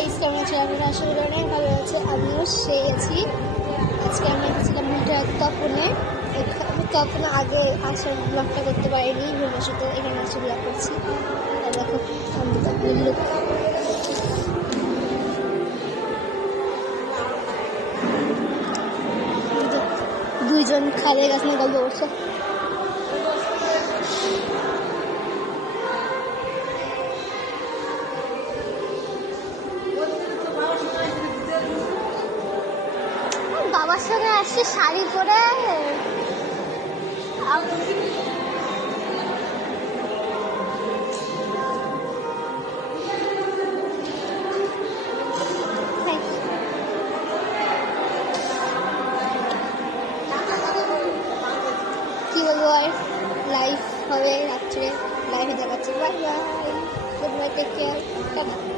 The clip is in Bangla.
গাইস কেমন আছে? আপনারা আসলে অনেক ভালো আছে, আমিও সেই আছি। আজকে আমি এসেছিলাম তপনে। তপনে আগে আসার ব্লগটা করতে পারিনি, ভুলবশত এখানে এসে ব্লগ করছি। আর দেখো তপনের লুক। দুইজন খালের গাছ নিয়ে গল্প করছে। বাবার সঙ্গে আসছে শাড়ি পরে। কি বলবো আর, লাইভ হবে রাত্রে, লাইভে দেখাচ্ছি। Bye bye, good night, take care, tata.